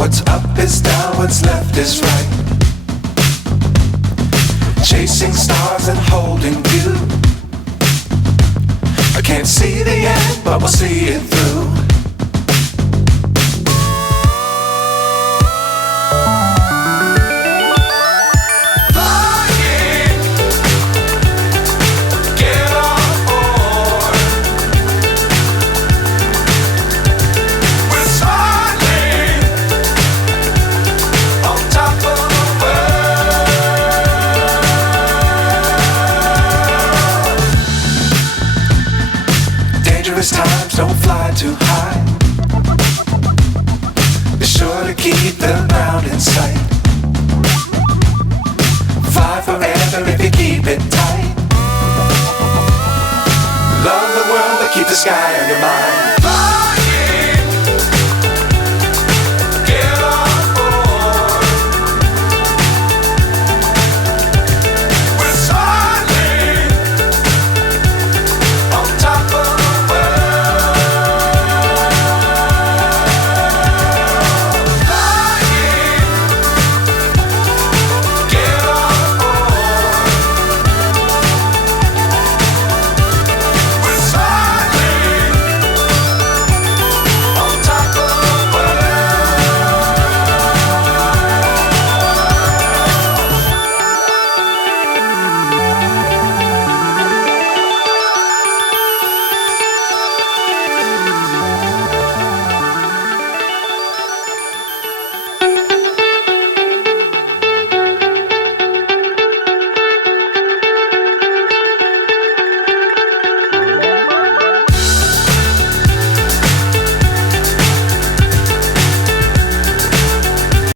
What's up is down, what's left is right. Chasing stars and holding you. I can't see the end, but we'll see it through. Dangerous times, don't fly too high. Be sure to keep the ground in sight. Fly forever if you keep it tight. Love the world, but keep the sky on your mind.